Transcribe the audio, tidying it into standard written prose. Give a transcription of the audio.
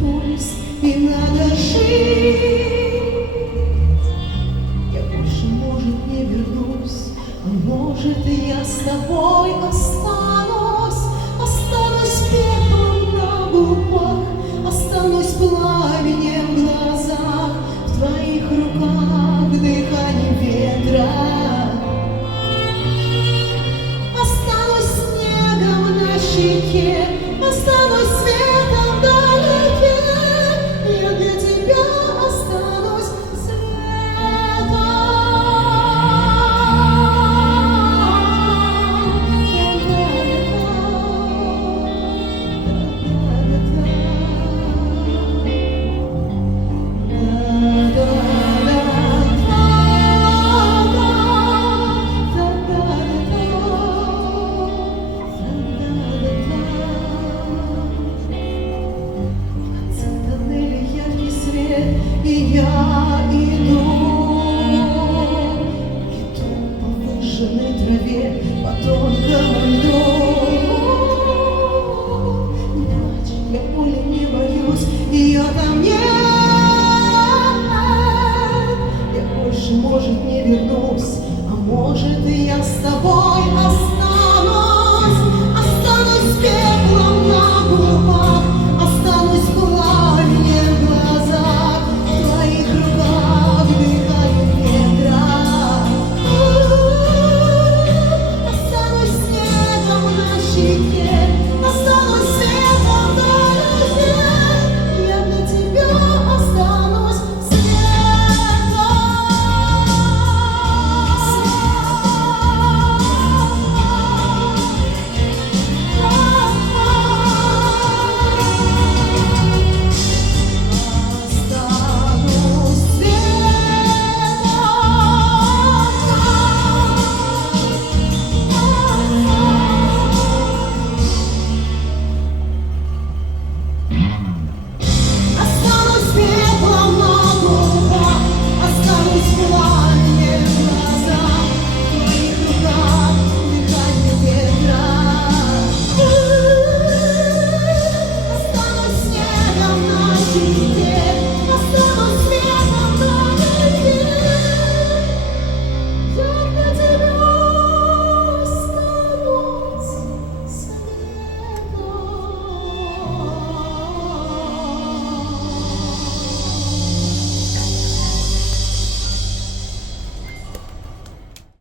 пульс, и надо жить. Я больше, может, не вернусь, а может, и я с тобой останусь. Останусь пеплом на губах, останусь пламенем в глазах, в твоих руках дыхание ветра. Останусь снегом на щеке, останусь светом вдалеке. Я для тебя останусь и я иду по выжженной траве, по тонкому льду. Не плачь, я боли не боюсь, и я там не